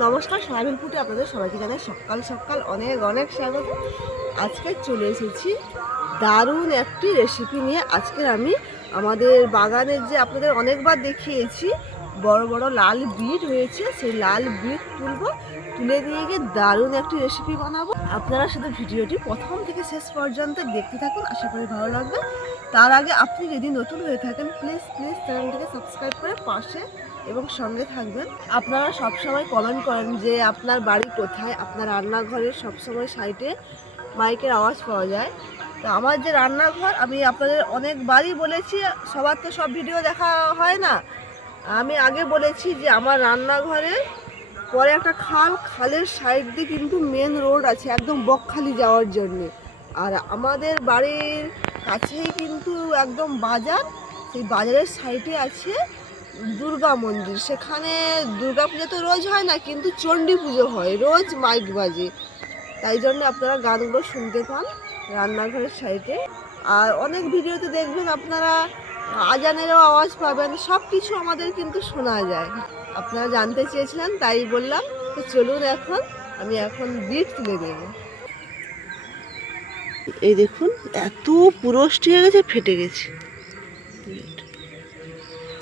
নমস্কার, সয়াবিন ফুটে আপনাদের সবাইকে জানাই সকাল সকাল অনেক অনেক স্বাগত। আজকে চলে এসেছি দারুণ একটি রেসিপি নিয়ে। আজকে আমি আমাদের বাগানের যে আপনাদের অনেকবার দেখিয়েছি, বড় বড় লাল বিট হয়েছে, সেই লাল বিট তুলবো, তুলে দিয়ে গিয়ে দারুণ একটি রেসিপি বানাবো। আপনারা শুধু ভিডিওটি প্রথম থেকে শেষ পর্যন্ত দেখতে থাকুন, আশা করি ভালো লাগবে। তার আগে আপনি যদি নতুন হয়ে থাকেন প্লিজ প্লিজ চ্যানেলটিকে সাবস্ক্রাইব করে পাশে এবং সঙ্গে থাকবেন। আপনারা সবসময় কমেন্ট করেন যে আপনার বাড়ি কোথায়? আপনার রান্নাঘরের সবসময় সাইডে মাইকের আওয়াজ পাওয়া যায়। তো আমার যে রান্নাঘর, আমি আপনাদের অনেকবারই বলেছি, সবার তো সব ভিডিও দেখা হয় না। আমি আগে বলেছি যে আমার রান্নাঘরে পরে একটা খাল, খালের সাইড দিয়ে কিন্তু মেন রোড আছে, একদম বকখালি যাওয়ার জন্যে। আর আমাদের বাড়ির কাছেই কিন্তু একদম বাজার, সেই বাজারের সাইডে আছে দুর্গা মন্দির। সেখানে দুর্গা পুজো তো রোজ হয় না, কিন্তু চণ্ডী পুজো হয়, রোজ মাইক বাজে। তাই জন্য আপনারা গানগুলো শুনতে পান রান্নাঘরের সাইডে। আর অনেক ভিডিওতে দেখবেন আপনারা আজানেরও আওয়াজ পাবেন সব কিছু আমাদের কিন্তু শোনা যায়। আপনারা জানতে চেয়েছিলেন, তাই বললাম, তো চলুন এখন, আমি এখন বিট তুলে দেব। এই দেখুন, এত পুরষ্টি হয়ে গেছে, ফেটে গেছে।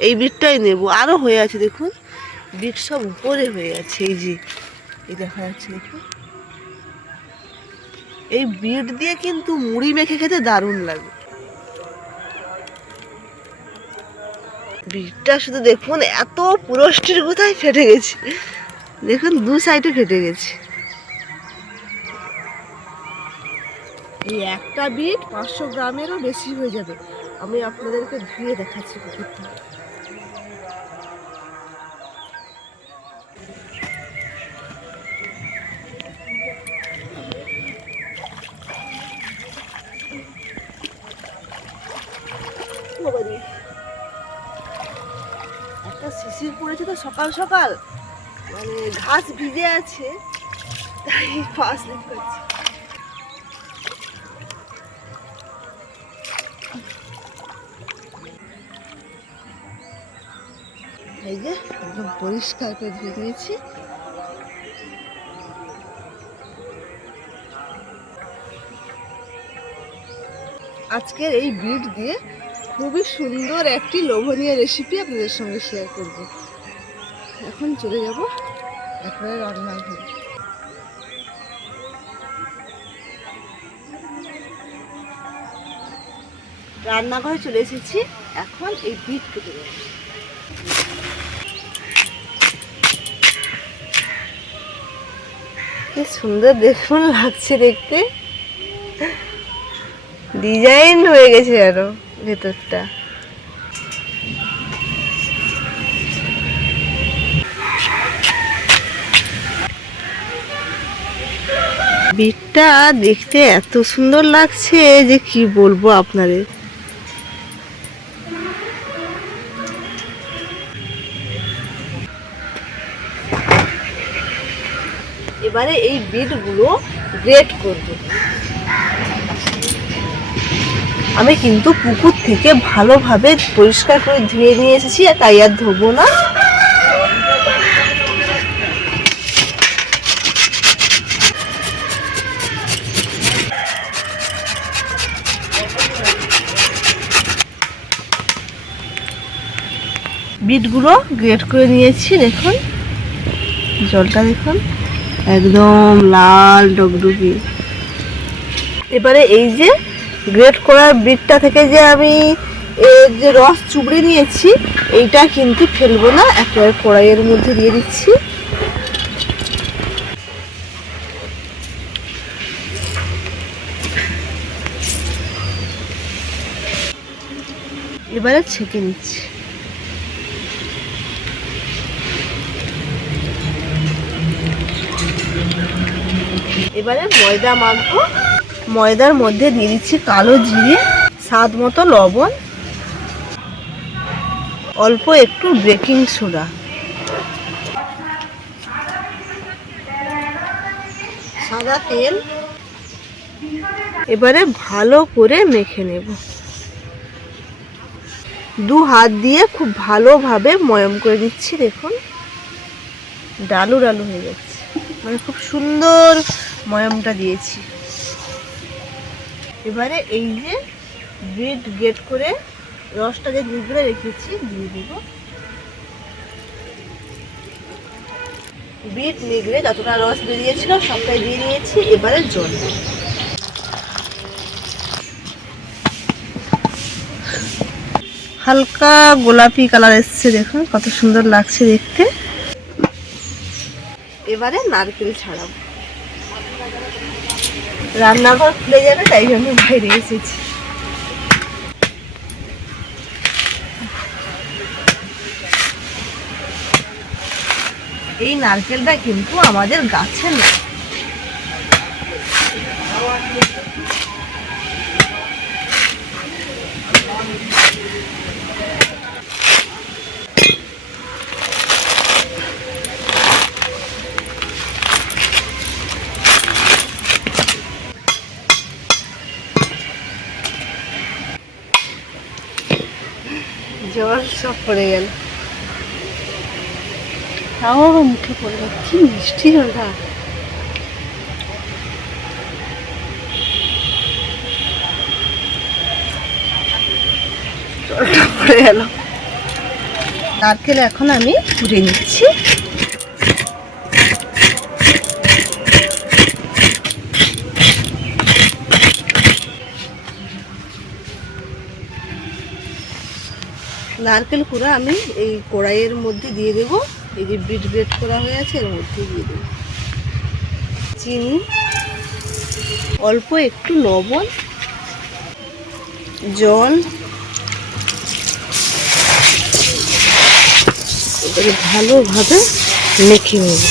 এই বিটটাই নেব। আরও হয়ে আছে, দেখুন। বিট সব উপরে হয়ে আছে, এই যে। এই দেখা যাচ্ছে, দেখুন। এই বিট দিয়ে কিন্তু মুড়ি মেখে খেতে দারুণ লাগে। বিটটা শুধু দেখুন, এত পুরষ্টির কোথায় ফেটে গেছে। দেখুন, দু সাইডে ফেটে গেছে। এই একটা বিট পাঁচশো গ্রামেরও বেশি হয়ে যাবে। আমি আপনাদেরকে ধুয়ে দেখাচ্ছি পুকুরটা। সকাল সকাল। মানে ঘাস ভিজে আছে, তাই পা স্লিপ করছে এই যে একদম পরিষ্কার করে ধুয়ে আজকের এই বিট দিয়ে খুবই সুন্দর একটি লোভনীয় রেসিপি আপনাদের সঙ্গে শেয়ার করব। এখন চলে যাব। একবারে রান্নার ঘরে রান্নাঘরে চলে এসেছি। এখন এই বিট কেটে দেবো কি সুন্দর দেখুন লাগছে দেখতে। ডিজাইন হয়ে গেছে আরও ভেতরটা। বিটটা দেখতে এত সুন্দর লাগছে যে কি বলব আপনাদের। এবারে এই বিটগুলো গ্রেট করব। আমি কিন্তু পুকুর থেকে ভালোভাবে পরিষ্কার করে ধুয়ে নিয়ে এসেছি তাই আর ধোবো না। বিটগুলো গ্রেট করে নিয়েছি, দেখুন। জলটা দেখুন। একদম লাল ডগডুগি। এবারে এই যে গ্রেট করার বিটটা থেকে যে আমি এর যে রস চুবড়ে নিয়েছি, এইটা কিন্তু ফেলব না, একেবারে কড়াইয়ের মধ্যে দিয়ে দিচ্ছি। এবারে ছেঁকে নিচ্ছি। এবারে ময়দা মাখবো। ময়দার মধ্যে দিয়ে দিচ্ছি কালো জিরে, স্বাদ মতো লবণ, অল্প একটু বেকিং সোডা। সাদা তেল। এবারে ভালো করে মেখে নেব। দু হাত দিয়ে খুব ভালোভাবে ময়ম করে দিচ্ছি, দেখুন। ডালু ডালু হয়ে যাচ্ছে। মানে খুব সুন্দর ময়মটা দিয়েছি। এবারে এই যে বিট গেট করে রসটা যে নিগড়ে রেখেছি, দিয়ে দেবো। বিট নিগড়ে যতটা রস বেরিয়েছিল সবটাই দিয়ে দিয়েছি এবারে জল হালকা গোলাপি কালার এসছে, দেখুন কত সুন্দর লাগছে দেখতে। এবারে নারকেল ছাড়াবো। রান্নাঘর খুলে যাবে তাই জন্য বাইরে এসেছি। এই নারকেলটা কিন্তু আমাদের গাছে না পড়ে গেল। তাও মুখে গেল। কি মিষ্টি জলটা জলটা পড়ে গেল। নারকেল এখন আমি পুড়ে নিচ্ছি। নারকেল কুড়া আমি এই কড়াইয়ের মধ্যে দিয়ে দেব। এই যে বিট গ্রেট করা হয়ে আছে, এর মধ্যে দিয়ে দেব। চিনি, অল্প একটু লবণ, জল। ভালোভাবে মেখে নেব।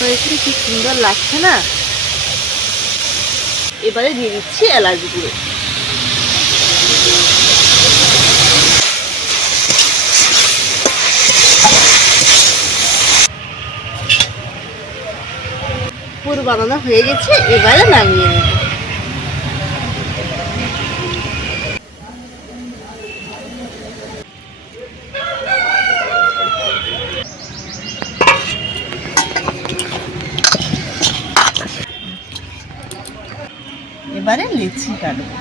দেখে কি সুন্দর লাগছে না? এবারে দিয়ে দিচ্ছি এলাচ গুঁড়ো। পুরো বানানো হয়ে গেছে, এবারে নামিয়ে নেব। এবারে লিচি কাটবো।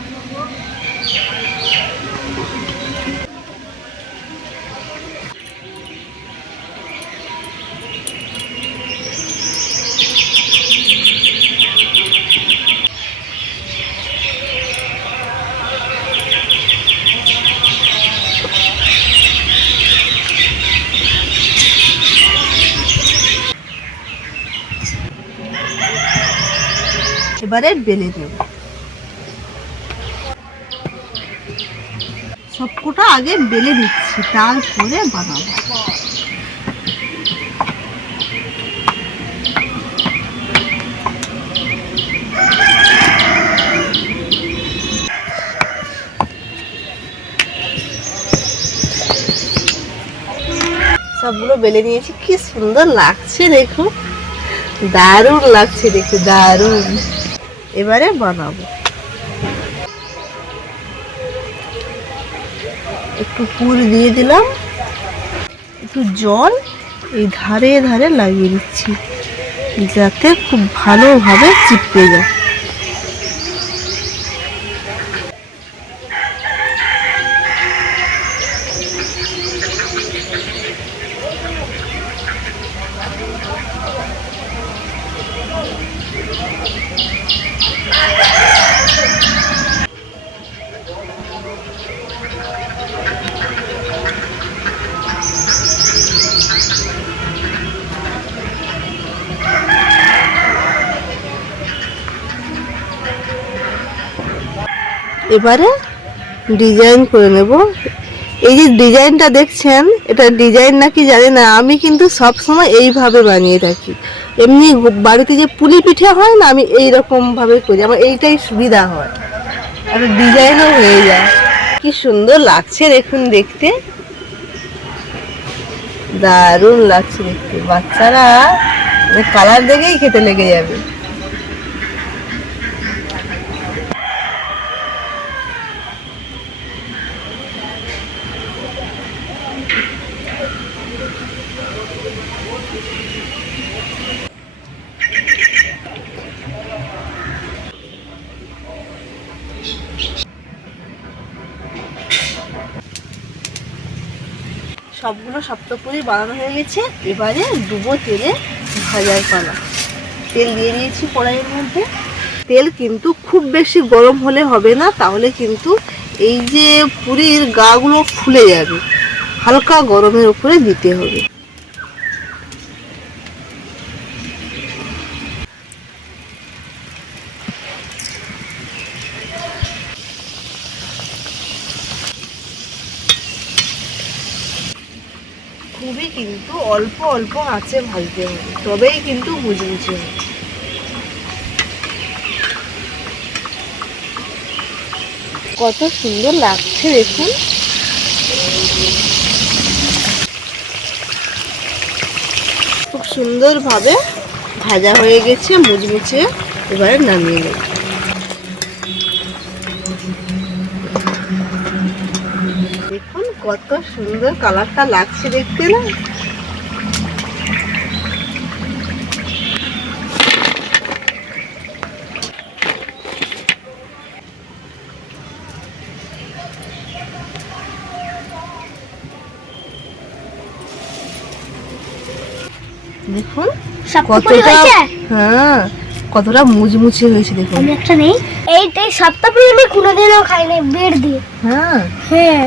এবারে বেলে দেব। সবকটা আগে বেলে দিচ্ছি তারপরে বানাবো। সবগুলো বেলে নিয়েছি, কি সুন্দর লাগছে, দেখো। দারুণ লাগছে দেখো দারুণ। এবারে বানাবো। একটু পুর দিয়ে দিলাম। একটু জল এই ধারে ধারে লাগিয়ে দিচ্ছি, যাতে খুব ভালোভাবে চিপকে যায়। এবারে ডিজাইন করে নেব। এই যে ডিজাইনটা দেখছেন, এটা ডিজাইন নাকি জানি না, আমি কিন্তু সব সময় এইভাবে বানিয়ে থাকি। এমনি বাড়িতে যে পুলি পিঠে হয় না, আমি এই রকম ভাবে করি, আমার এইটাই সুবিধা হয়। আর ডিজাইনও হয়ে যায়। কি সুন্দর লাগছে দেখুন দেখতে। দারুণ লাগছে দেখতে। বাচ্চারা কালার দেখেই খেতে লেগে যাবে। সবগুলো সপ্তপুরি বানানো হয়ে গেছে। এবারে ডুবো তেলে ভাজার পালা। তেল দিয়ে নিয়েছি কড়াইয়ের মধ্যে। তেল কিন্তু খুব বেশি গরম হলে হবে না, তাহলে কিন্তু এই যে পুরীর গাগুলো ফুলে যাবে। হালকা গরমের উপরে দিতে হবে খুবই কিন্তু অল্প অল্প আঁচে ভাজতে হবে, তবেই কিন্তু মুচমুচে কত সুন্দর লাগছে দেখুন। খুব সুন্দরভাবে ভাজা হয়ে গেছে, মুচমুচে এবারে নামিয়ে নেব দেখুন কত সুন্দর কালারটা লাগছে দেখতে না? দেখুন কতটা হ্যাঁ কতটা মুচমুচে হয়েছে দেখুন। আমি একটা নেই। এইটাই সপ্তপুরি আমি কোনোদিনও খাই নাই বেড় দিয়ে। হ্যাঁ। হ্যাঁ।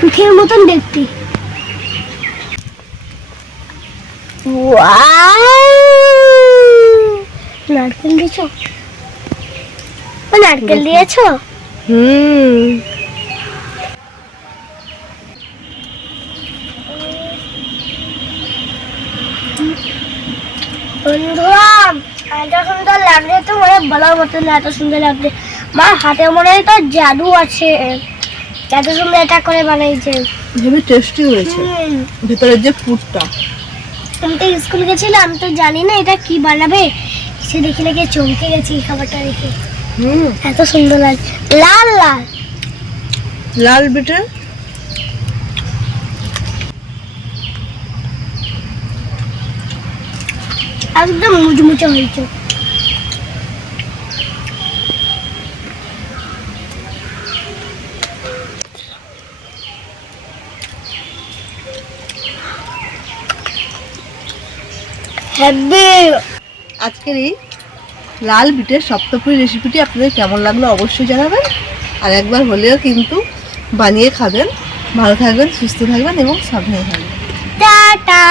পিঠের মতন দেখতে। নারকেল দিয়েছ? ও, নারকেল দিয়েছ? হুম। বন্ধুরা এত সুন্দর লাগছে তো মনে বলার মতো এত সুন্দর লাগছে। হাতে মনে হয় তো জাদু আছে। এত সুন্দর এটা করে বানাইছে হেবি টেস্টি হয়েছে। ভেতরের যে ফুডটা আমি তো স্কুল গেছিলাম আমি তো জানি না এটা কি বানাবে। সে দেখে লেগে চমকে গেছি এই খাবারটা দেখে। হুম। এত সুন্দর লাগছে। লাল লাল। লাল বিটে? একদম মুচমুচে হয়েছে। আজকের এই লাল বিটের সপ্তপুরি রেসিপিটি আপনাদের কেমন লাগল অবশ্যই জানাবেন। আর একবার হলেও কিন্তু বানিয়ে খাবেন। ভালো থাকবেন সুস্থ থাকবেন এবং সাবধানে থাকবেন। টাটা।